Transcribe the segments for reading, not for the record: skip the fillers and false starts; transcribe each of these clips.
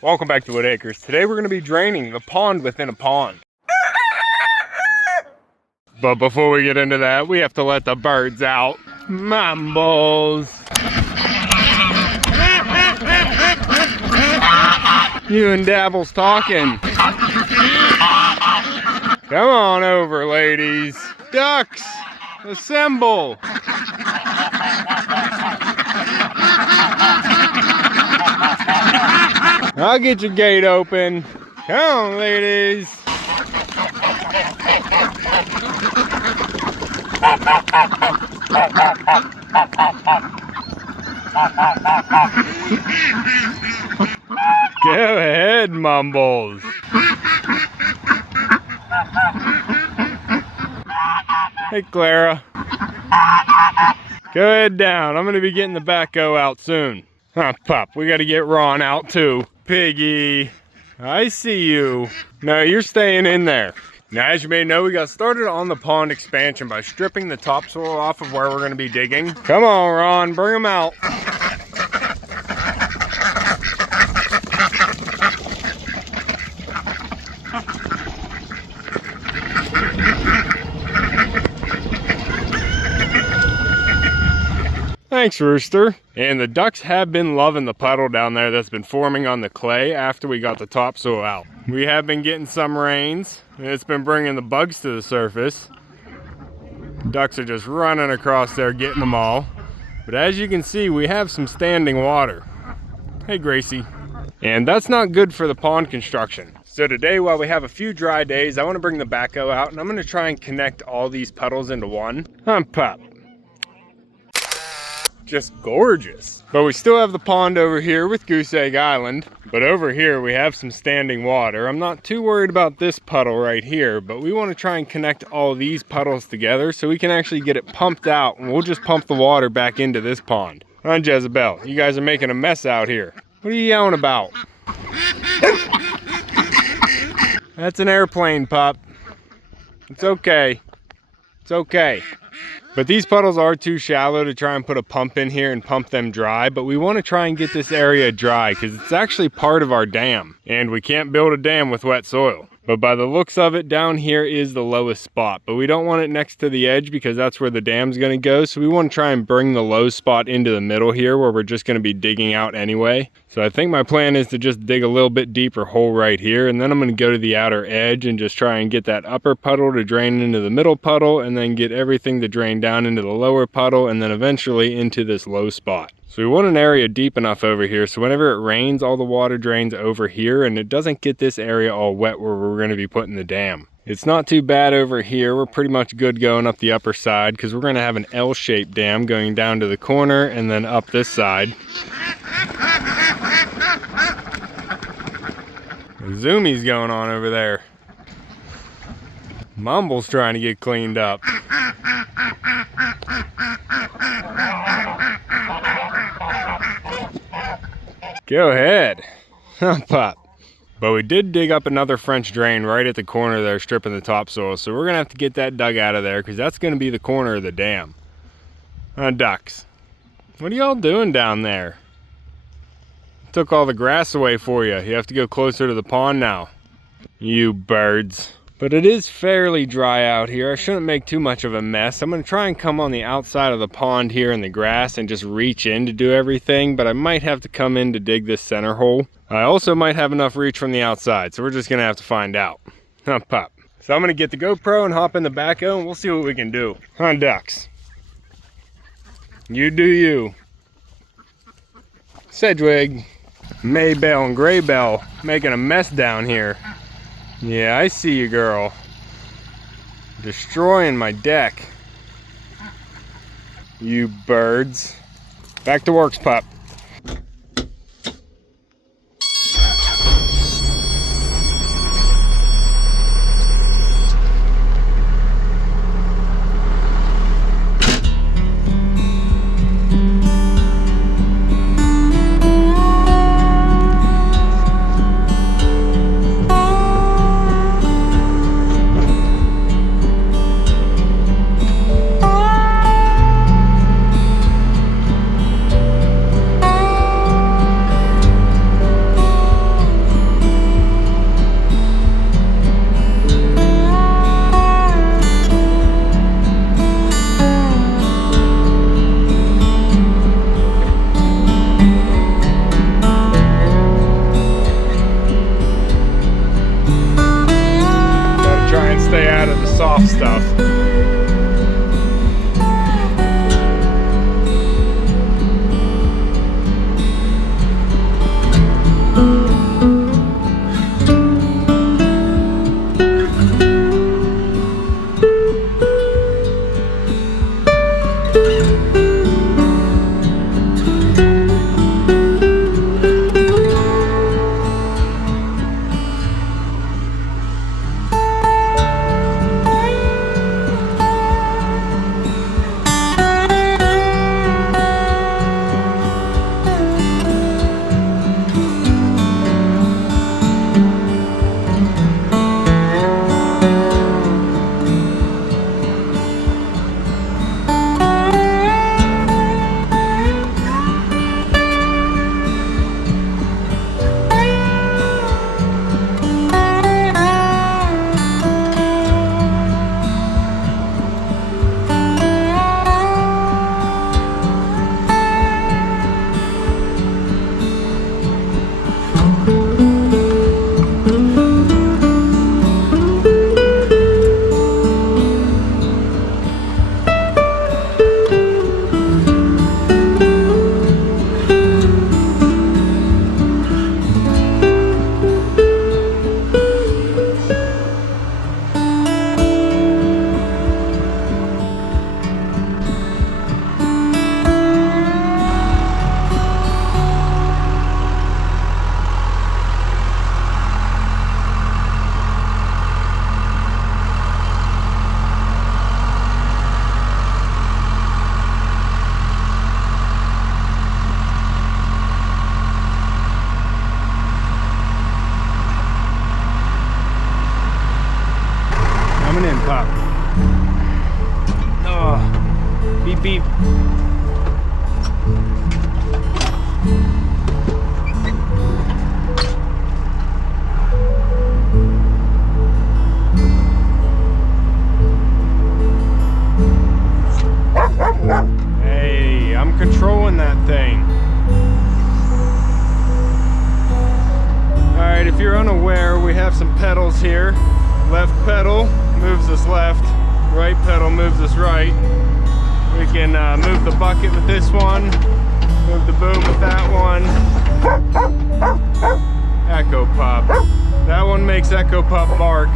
Welcome back to Whitt Acres. Today we're going to be draining the pond within a pond. But before we get into that, we have to let the birds out. Mumbles. You and Dabble's talking. Come on over, ladies. Ducks, assemble. I'll get your gate open. Come on, ladies. Go ahead, Mumbles. Hey, Clara. Go ahead down. I'm going to be getting the backhoe out soon. Huh, pup. We got to get Ron out too. Piggy, I see you. No, you're staying in there. Now, as you may know, we got started on the pond expansion by stripping the topsoil off of where we're going to be digging. Come on, Ron, bring them out. Thanks, Rooster. And the ducks have been loving the puddle down there that's been forming on the clay after we got the topsoil out. We have been getting some rains, and it's been bringing the bugs to the surface. Ducks are just running across there getting them all. But as you can see, we have some standing water. Hey, Gracie. And that's not good for the pond construction. So today, while we have a few dry days, I want to bring the backhoe out, and I'm going to try and connect all these puddles into one. Pup. Just gorgeous. But we still have the pond over here with Goose Egg Island, but over here we have some standing water. I'm not too worried about this puddle right here, but we want to try and connect all these puddles together so we can actually get it pumped out, and we'll just pump the water back into this pond. Huh, Jezebel? You guys are making a mess out here. What are you yelling about? That's an airplane, pup. It's okay. It's okay. But these puddles are too shallow to try and put a pump in here and pump them dry, but we want to try and get this area dry because it's actually part of our dam, and we can't build a dam with wet soil. But by the looks of it, down here is the lowest spot, but we don't want it next to the edge because that's where the dam's going to go. So we want to try and bring the low spot into the middle here where we're just going to be digging out anyway. So I think my plan is to just dig a little bit deeper hole right here, and then I'm going to go to the outer edge and just try and get that upper puddle to drain into the middle puddle, and then get everything to drain down into the lower puddle, and then eventually into this low spot. So we want an area deep enough over here so whenever it rains, all the water drains over here and it doesn't get this area all wet where we're going to be putting the dam. It's not too bad over here. We're pretty much good going up the upper side because we're going to have an L-shaped dam going down to the corner and then up this side. Zoomy's going on over there. Mumble's trying to get cleaned up. Go ahead. Pop. But we did dig up another French drain right at the corner there, stripping the topsoil. So we're going to have to get that dug out of there because that's going to be the corner of the dam. Ducks. What are y'all doing down there? Took all the grass away for you. You have to go closer to the pond now. You birds. But it is fairly dry out here. I shouldn't make too much of a mess. I'm going to try and come on the outside of the pond here in the grass and just reach in to do everything, but I might have to come in to dig this center hole. I also might have enough reach from the outside, so we're just going to have to find out. Pop. So I'm going to get the GoPro and hop in the backhoe, and we'll see what we can do. Ducks. You do you. Sedgwig, Maybell, and Graybell making a mess down here. Yeah, I see you, girl. Destroying my deck. You birds. Back to works, pup. soft stuff. Coming in, Pop. Oh, beep beep. Hey, I'm controlling that thing. Alright, if you're unaware, we have some pedals here. Left pedal moves us left, right pedal moves us right. We can move the bucket with this one, move the boom with that one. Echo Pop. That one makes Echo Pop bark.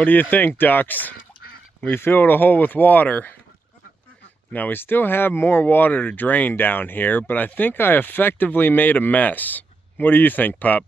What do you think, ducks? We filled a hole with water. Now we still have more water to drain down here, but I think I effectively made a mess. What do you think, pup?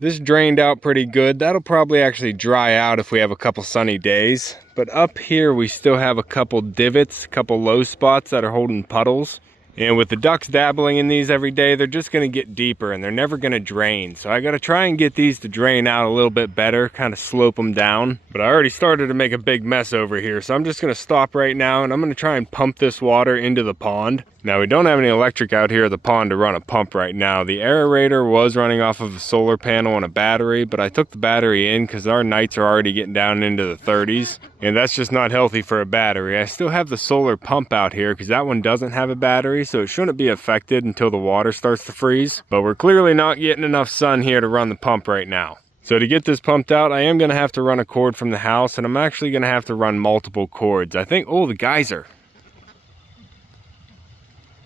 This drained out pretty good. That'll probably actually dry out if we have a couple sunny days. But up here we still have a couple divots, a couple low spots that are holding puddles. And with the ducks dabbling in these every day, they're just gonna get deeper and they're never gonna drain. So I gotta try and get these to drain out a little bit better, kind of slope them down. But I already started to make a big mess over here, so I'm just gonna stop right now and I'm gonna try and pump this water into the pond. Now we don't have any electric out here at the pond to run a pump right now. The aerator was running off of a solar panel and a battery, but I took the battery in because our nights are already getting down into the 30s. And that's just not healthy for a battery. I still have the solar pump out here because that one doesn't have a battery, so it shouldn't be affected until the water starts to freeze. But we're clearly not getting enough sun here to run the pump right now. So to get this pumped out, I am going to have to run a cord from the house, and I'm actually going to have to run multiple cords. I think, oh, the geyser.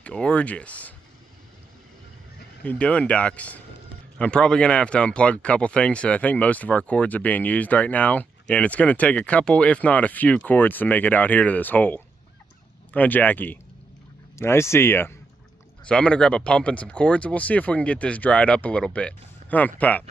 Gorgeous. What are you doing, ducks? I'm probably going to have to unplug a couple things, so I think most of our cords are being used right now. And it's going to take a couple, if not a few cords to make it out here to this hole. Huh, Jackie? I see ya. So I'm going to grab a pump and some cords, and we'll see if we can get this dried up a little bit. Huh, pup?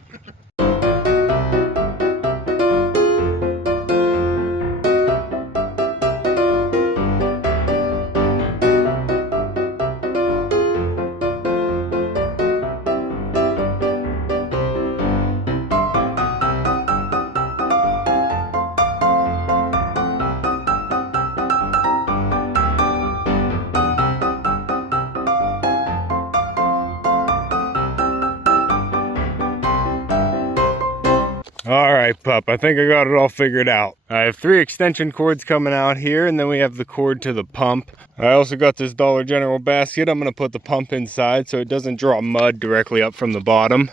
All right, pup, I think I got it all figured out. I have 3 extension cords coming out here, and then we have the cord to the pump. I also got this Dollar General basket. I'm gonna put the pump inside so it doesn't draw mud directly up from the bottom.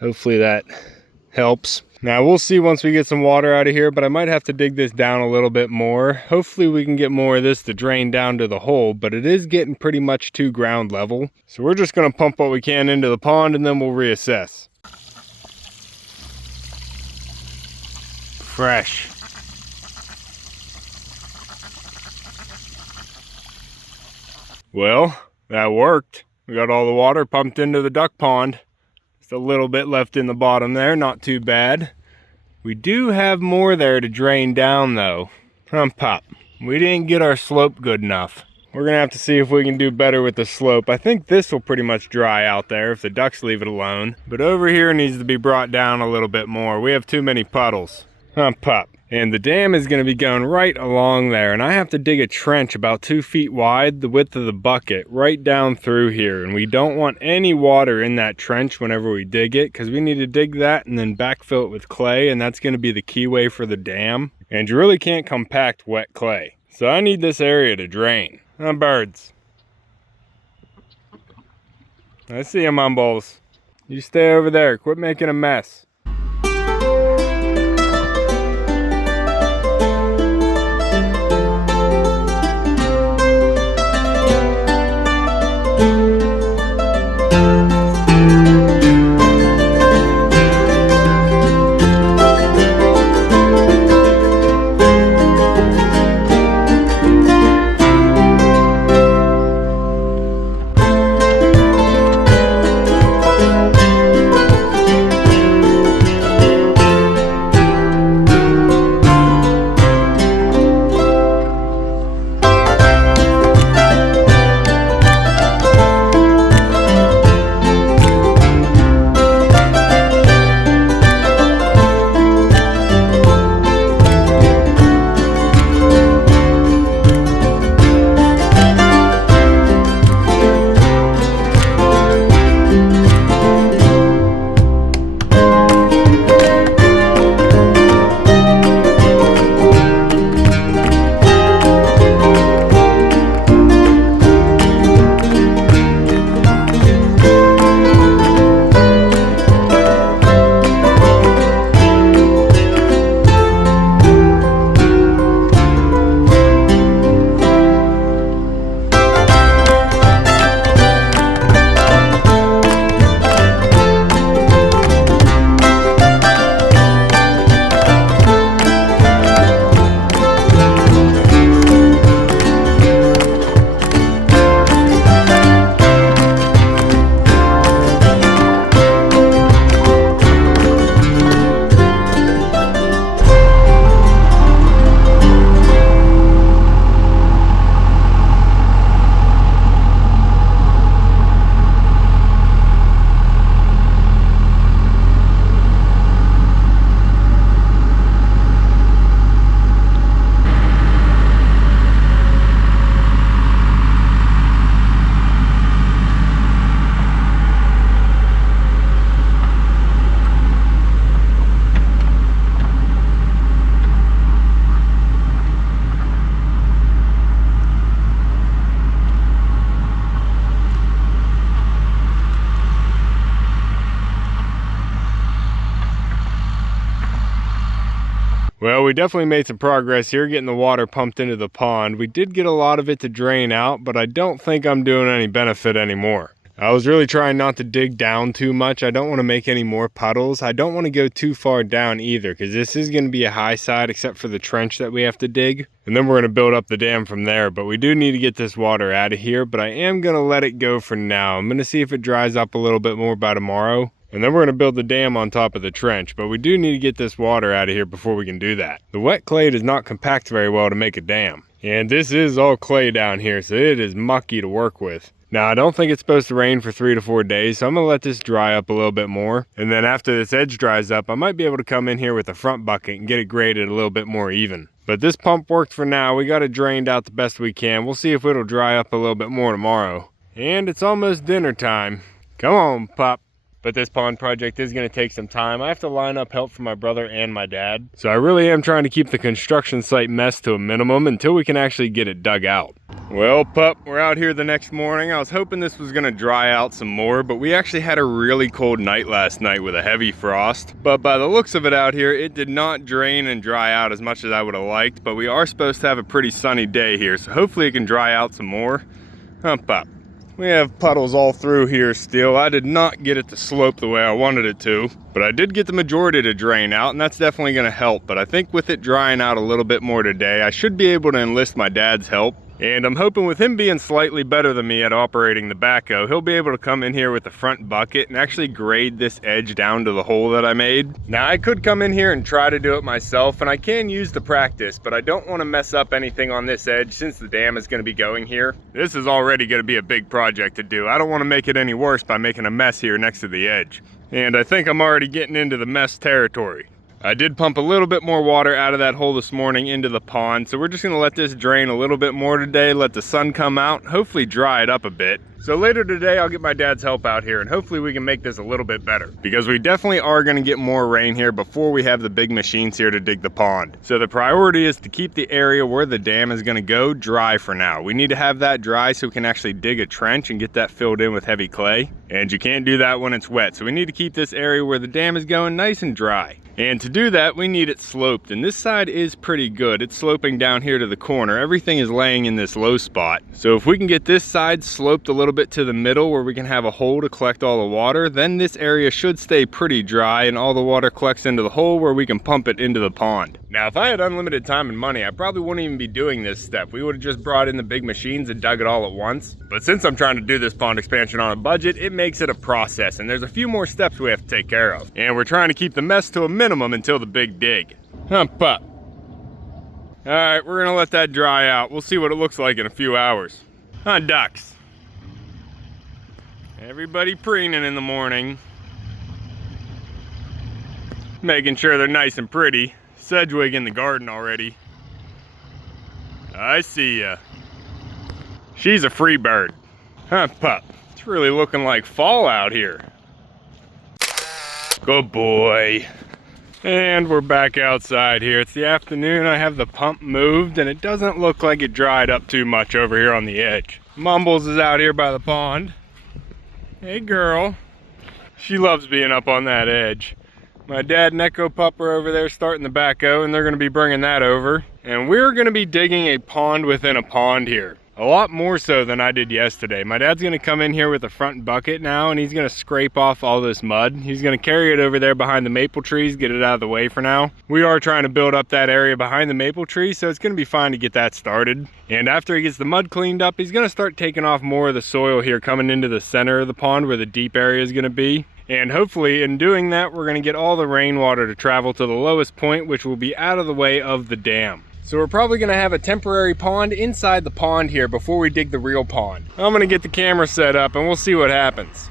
Hopefully that helps. Now we'll see once we get some water out of here, but I might have to dig this down a little bit more. Hopefully we can get more of this to drain down to the hole, but it is getting pretty much to ground level. So we're just gonna pump what we can into the pond and then we'll reassess. Fresh. Well, that worked. We got all the water pumped into the duck pond. Just a little bit left in the bottom there, not too bad. We do have more there to drain down though. Pop. We didn't get our slope good enough. We're gonna have to see if we can do better with the slope. I think this will pretty much dry out there if the ducks leave it alone. But over here needs to be brought down a little bit more. We have too many puddles. Pop. And the dam is going to be going right along there, and I have to dig a trench about 2 feet wide, the width of the bucket, right down through here. And we don't want any water in that trench whenever we dig it, because we need to dig that and then backfill it with clay, and that's going to be the keyway for the dam. And you really can't compact wet clay. So I need this area to drain. Birds. I see you, Mumbles. You stay over there. Quit making a mess. Well, we definitely made some progress here getting the water pumped into the pond. We did get a lot of it to drain out, but I don't think I'm doing any benefit anymore. I was really trying not to dig down too much. I don't want to make any more puddles. I don't want to go too far down either, because this is going to be a high side except for the trench that we have to dig. And then we're going to build up the dam from there. But we do need to get this water out of here, but I am going to let it go for now. I'm going to see if it dries up a little bit more by tomorrow. And then we're going to build the dam on top of the trench, but we do need to get this water out of here before we can do that. The wet clay does not compact very well to make a dam. And this is all clay down here, so it is mucky to work with. Now, I don't think it's supposed to rain for 3 to 4 days, so I'm going to let this dry up a little bit more. And then after this edge dries up, I might be able to come in here with a front bucket and get it graded a little bit more even. But this pump worked for now. We got it drained out the best we can. We'll see if it'll dry up a little bit more tomorrow. And it's almost dinner time. Come on, pup. But this pond project is going to take some time. I have to line up help from my brother and my dad. So I really am trying to keep the construction site mess to a minimum until we can actually get it dug out. Well, pup, we're out here the next morning. I was hoping this was going to dry out some more, but we actually had a really cold night last night with a heavy frost. But by the looks of it out here, it did not drain and dry out as much as I would have liked, but we are supposed to have a pretty sunny day here, so hopefully it can dry out some more. Pup. We have puddles all through here still. I did not get it to slope the way I wanted it to, but I did get the majority to drain out, and that's definitely going to help. But I think with it drying out a little bit more today, I should be able to enlist my dad's help. And I'm hoping with him being slightly better than me at operating the backhoe, he'll be able to come in here with the front bucket and actually grade this edge down to the hole that I made. Now, I could come in here and try to do it myself, and I can use the practice, but I don't want to mess up anything on this edge since the dam is going to be going here. This is already going to be a big project to do. I don't want to make it any worse by making a mess here next to the edge. And I think I'm already getting into the mess territory. I did pump a little bit more water out of that hole this morning into the pond, so we're just going to let this drain a little bit more today, let the sun come out, hopefully dry it up a bit. So later today, I'll get my dad's help out here, and hopefully we can make this a little bit better, because we definitely are going to get more rain here before we have the big machines here to dig the pond. So the priority is to keep the area where the dam is going to go dry for now. We need to have that dry so we can actually dig a trench and get that filled in with heavy clay, and you can't do that when it's wet. So we need to keep this area where the dam is going nice and dry. And to do that, we need it sloped, and this side is pretty good. It's sloping down here to the corner. Everything is laying in this low spot. So if we can get this side sloped a little bit to the middle where we can have a hole to collect all the water, then this area should stay pretty dry and all the water collects into the hole where we can pump it into the pond. Now, if I had unlimited time and money, I probably wouldn't even be doing this step. We would have just brought in the big machines and dug it all at once. But since I'm trying to do this pond expansion on a budget, it makes it a process, and there's a few more steps we have to take care of. And we're trying to keep the mess to a minimum until the big dig. Hump up. All right, we're gonna let that dry out. We'll see what it looks like in a few hours. Ducks. Everybody preening in the morning. Making sure they're nice and pretty. Sedgwig in the garden already. I see ya. She's a free bird. Pup. It's really looking like fall out here. Good boy. And we're back outside here. It's the afternoon. I have the pump moved, and it doesn't look like it dried up too much over here on the edge. Mumbles is out here by the pond. Hey, girl. She loves being up on that edge. My dad and Echo Pup are over there starting the backhoe, and they're going to be bringing that over. And we're going to be digging a pond within a pond here. A lot more so than I did yesterday. My dad's going to come in here with a front bucket now, and he's going to scrape off all this mud. He's going to carry it over there behind the maple trees, get it out of the way for now. We are trying to build up that area behind the maple trees, so it's going to be fine to get that started. And after he gets the mud cleaned up, he's going to start taking off more of the soil here coming into the center of the pond where the deep area is going to be. And hopefully in doing that, we're going to get all the rainwater to travel to the lowest point, which will be out of the way of the dam. So we're probably going to have a temporary pond inside the pond here before we dig the real pond. I'm going to get the camera set up and we'll see what happens.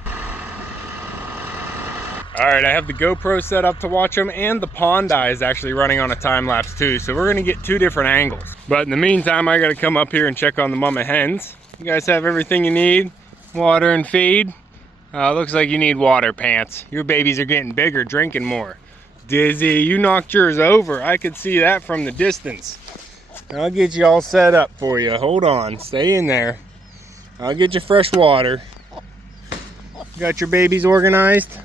All right, I have the GoPro set up to watch them, and the pond eye is actually running on a time lapse too. So we're going to get 2 different angles. But in the meantime, I got to come up here and check on the mama hens. You guys have everything you need? Water and feed? Looks like you need water, Pants. Your babies are getting bigger, drinking more. Dizzy, you knocked yours over. I could see that from the distance. I'll get you all set up for you. Hold on, stay in there. I'll get you fresh water. Got your babies organized?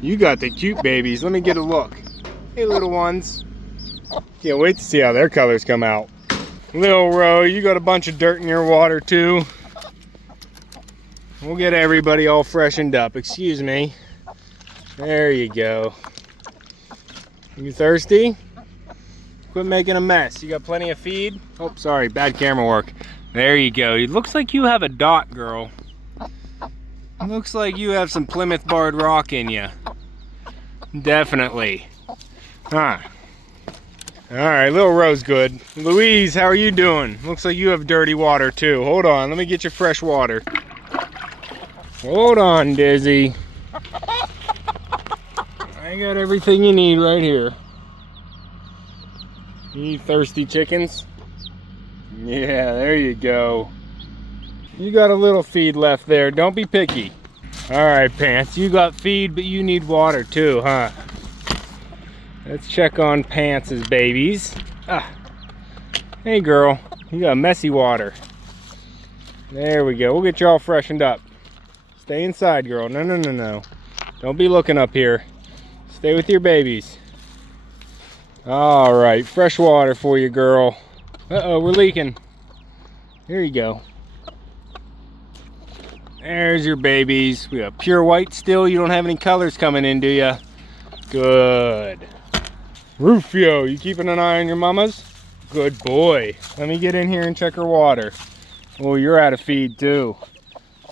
You got the cute babies. Let me get a look. Hey, little ones. Can't wait to see how their colors come out. Lil Ro, you got a bunch of dirt in your water too. We'll get everybody all freshened up. Excuse me. There you go. You thirsty? Quit making a mess. You got plenty of feed? Oh, sorry, bad camera work. There you go. It looks like you have a dot, girl. Looks like you have some Plymouth Barred rock in you. Definitely. Huh. Alright, Lil Ro's good. Louise, how are you doing? Looks like you have dirty water too. Hold on, let me get you fresh water. Hold on, Dizzy. I got everything you need right here. You thirsty chickens? Yeah, there you go. You got a little feed left there. Don't be picky. Alright, Pants, you got feed, but you need water too, huh? Let's check on Pants' babies. Ah. Hey, girl. You got messy water. There we go. We'll get you all freshened up. Stay inside, girl. No, no, no, no. Don't be looking up here. Stay with your babies. Alright, fresh water for you, girl. Uh-oh, we're leaking. Here you go. There's your babies. We got pure white still. You don't have any colors coming in, do ya? Good. Rufio, you keeping an eye on your mamas? Good boy. Let me get in here and check her water. Oh, you're out of feed too.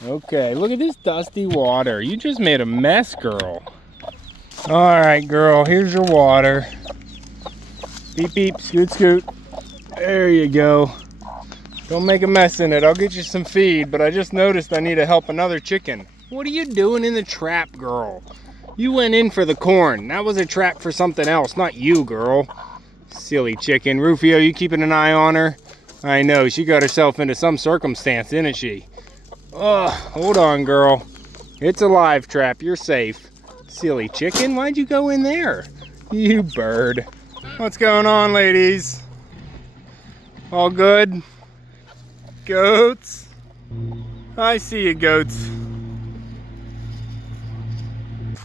Okay, look at this dusty water. You just made a mess, girl. Alright, girl, here's your water. Beep, beep, scoot, scoot. There you go. Don't make a mess in it. I'll get you some feed, but I just noticed I need to help another chicken. What are you doing in the trap, girl? You went in for the corn. That was a trap for something else, not you, girl. Silly chicken. Rufio, you keeping an eye on her? I know, she got herself into some circumstance, didn't she? Oh, hold on, girl. It's a live trap. You're safe. Silly chicken, why'd you go in there? You bird. What's going on, ladies? All good? Goats? I see you, goats.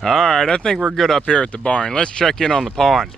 Alright, I think we're good up here at the barn. Let's check in on the pond.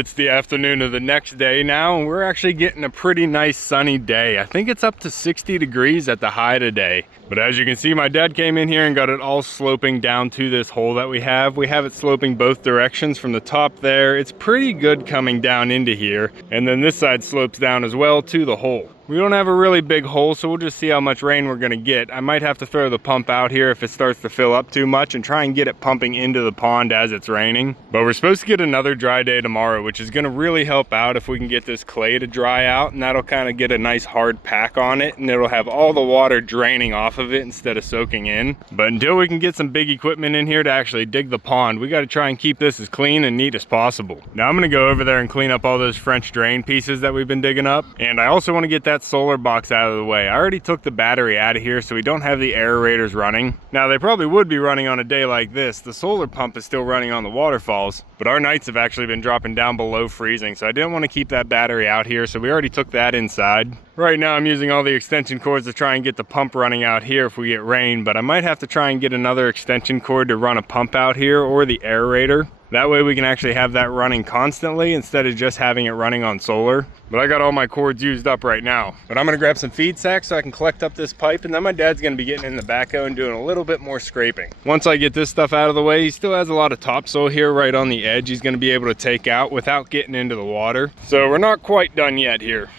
it's the afternoon of the next day now, and we're actually getting a pretty nice sunny day. I think it's up to 60 degrees at the high today. But as you can see, my dad came in here and got it all sloping down to this hole that we have. We have it sloping both directions from the top there. It's pretty good coming down into here. And then this side slopes down as well to the hole. We don't have a really big hole, so we'll just see how much rain we're gonna get. I might have to throw the pump out here if it starts to fill up too much and try and get it pumping into the pond as it's raining. But we're supposed to get another dry day tomorrow, which is gonna really help out if we can get this clay to dry out, and that'll kind of get a nice hard pack on it, and it'll have all the water draining off of it instead of soaking in. But until we can get some big equipment in here to actually dig the pond, we gotta try and keep this as clean and neat as possible. Now I'm gonna go over there and clean up all those French drain pieces that we've been digging up, and I also wanna get that solar box out of the way. I already took the battery out of here so we don't have the aerators running. Now they probably would be running on a day like this. The solar pump is still running on the waterfalls, but our nights have actually been dropping down below freezing, so I didn't want to keep that battery out here, so we already took that inside. Right now I'm using all the extension cords to try and get the pump running out here if we get rain, but I might have to try and get another extension cord to run a pump out here or the aerator. That way we can actually have that running constantly instead of just having it running on solar. But I got all my cords used up right now. But I'm gonna grab some feed sacks so I can collect up this pipe, and then my dad's gonna be getting in the backhoe and doing a little bit more scraping. Once I get this stuff out of the way, he still has a lot of topsoil here right on the edge he's gonna be able to take out without getting into the water. So we're not quite done yet here.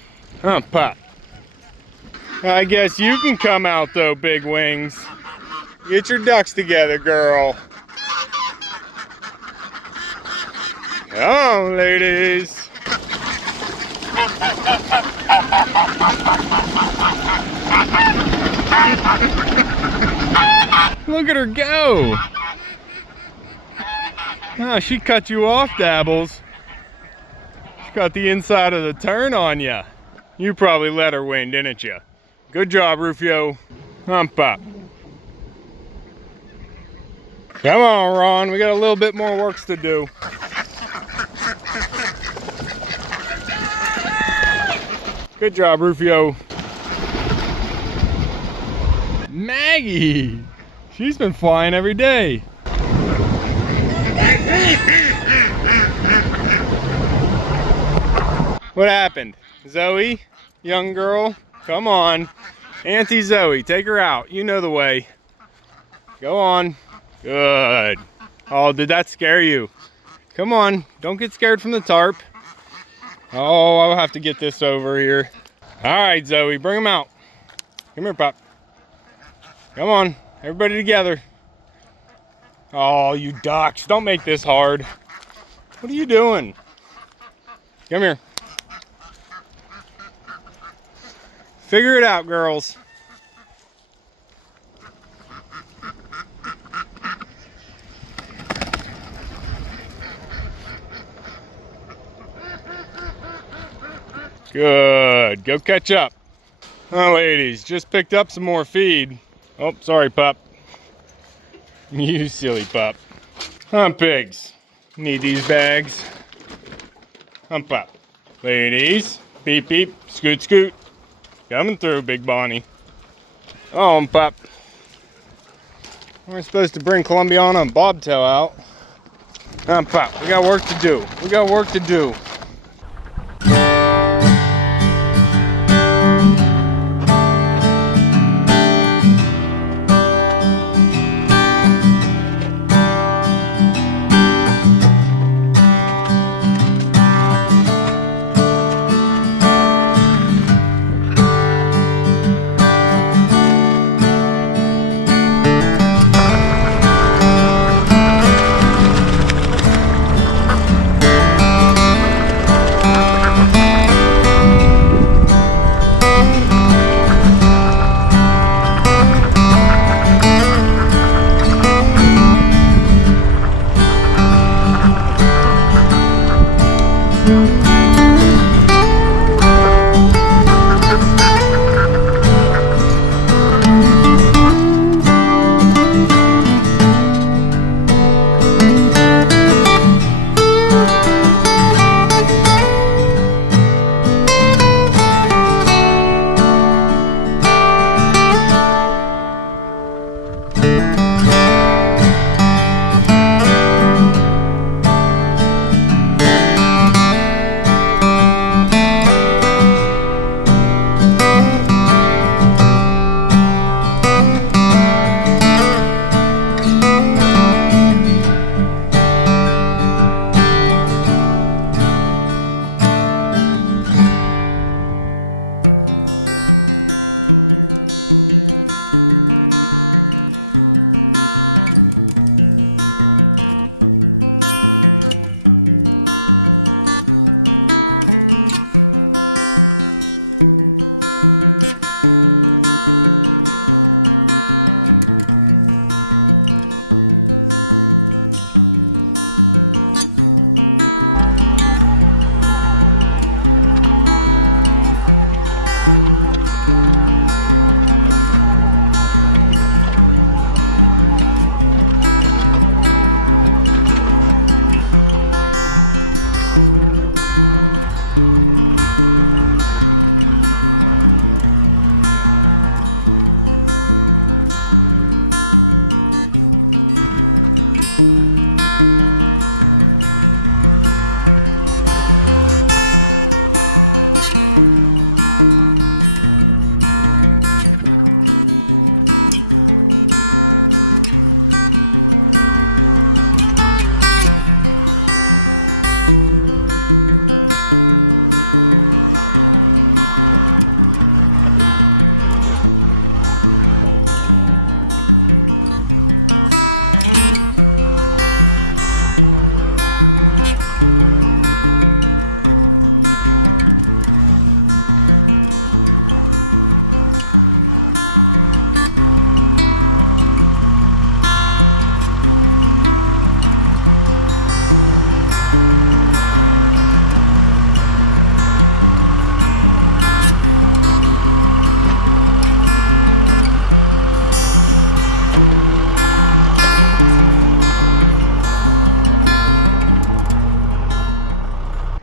Huh, Pop? I guess you can come out though, Big Wings. Get your ducks together, girl. Come on, ladies. Look at her go. Oh, she cut you off, Dabbles. She got the inside of the turn on ya. You probably let her win, didn't you? Good job, Rufio. Hump up. Come on, Ron. We got a little bit more work to do. Good job, Rufio. Maggie! She's been flying every day. What happened? Zoe? Young girl? Come on. Auntie Zoe, take her out. You know the way. Go on. Good. Oh, did that scare you? Come on. Don't get scared from the tarp. Oh, I'll have to get this over here. All right, Zoe, bring him out. Come here, Pop. Come on, everybody together. Oh, you ducks, don't make this hard. What are you doing? Come here. Figure it out, girls. Good, go catch up. Oh, ladies, just picked up some more feed. Oh, sorry, pup. You silly pup. Hump pigs, need these bags. Hump up. Ladies, beep beep, scoot scoot. Coming through, Big Bonnie. Oh, pup. We're supposed to bring Columbiana and Bobtail out. Pup, we got work to do. We got work to do.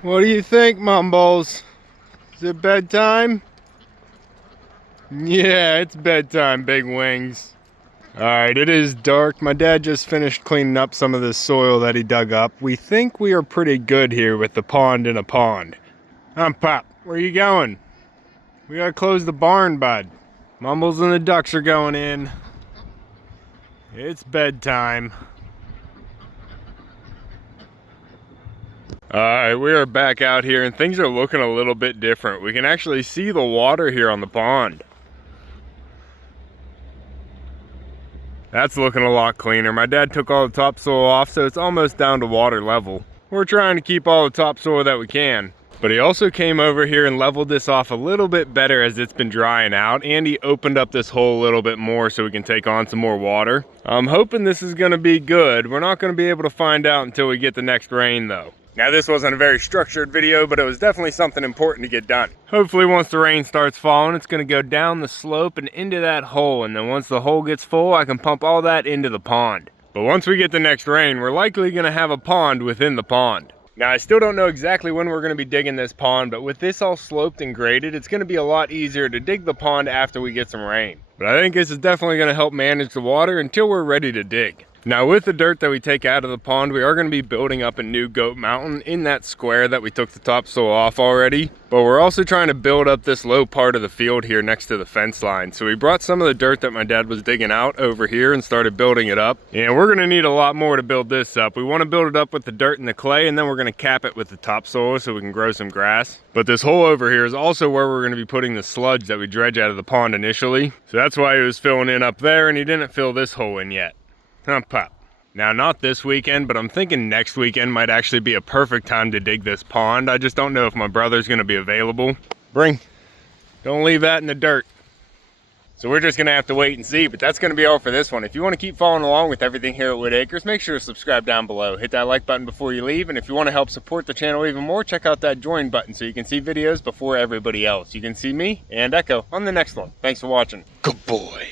What do you think, Mumbles? Is it bedtime? Yeah, it's bedtime, Big Wings. Alright, it is dark. My dad just finished cleaning up some of this soil that he dug up. We think we are pretty good here with the pond in a pond. Pop, where you going? We gotta close the barn, bud. Mumbles and the ducks are going in. It's bedtime. Alright, we are back out here and things are looking a little bit different. We can actually see the water here on the pond. That's looking a lot cleaner. My dad took all the topsoil off, so it's almost down to water level. We're trying to keep all the topsoil that we can. But he also came over here and leveled this off a little bit better as it's been drying out, and he opened up this hole a little bit more so we can take on some more water. I'm hoping this is going to be good. We're not going to be able to find out until we get the next rain though. Now this wasn't a very structured video, but it was definitely something important to get done. Hopefully once the rain starts falling, it's going to go down the slope and into that hole, and then once the hole gets full, I can pump all that into the pond. But once we get the next rain, we're likely going to have a pond within the pond. Now I still don't know exactly when we're going to be digging this pond, but with this all sloped and graded, it's going to be a lot easier to dig the pond after we get some rain. But I think this is definitely going to help manage the water until we're ready to dig. Now with the dirt that we take out of the pond, we are going to be building up a new goat mountain in that square that we took the topsoil off already. But we're also trying to build up this low part of the field here next to the fence line. So we brought some of the dirt that my dad was digging out over here and started building it up. And we're going to need a lot more to build this up. We want to build it up with the dirt and the clay, and then we're going to cap it with the topsoil so we can grow some grass. But this hole over here is also where we're going to be putting the sludge that we dredge out of the pond initially. So that's why he was filling in up there, and he didn't fill this hole in yet. Pop. Now, not this weekend, but I'm thinking next weekend might actually be a perfect time to dig this pond. I just don't know if my brother's going to be available. Don't leave that in the dirt. So we're just going to have to wait and see, but that's going to be all for this one. If you want to keep following along with everything here at Whitt Acres, make sure to subscribe down below. Hit that like button before you leave, and if you want to help support the channel even more, check out that join button so you can see videos before everybody else. You can see me and Echo on the next one. Thanks for watching. Good boy.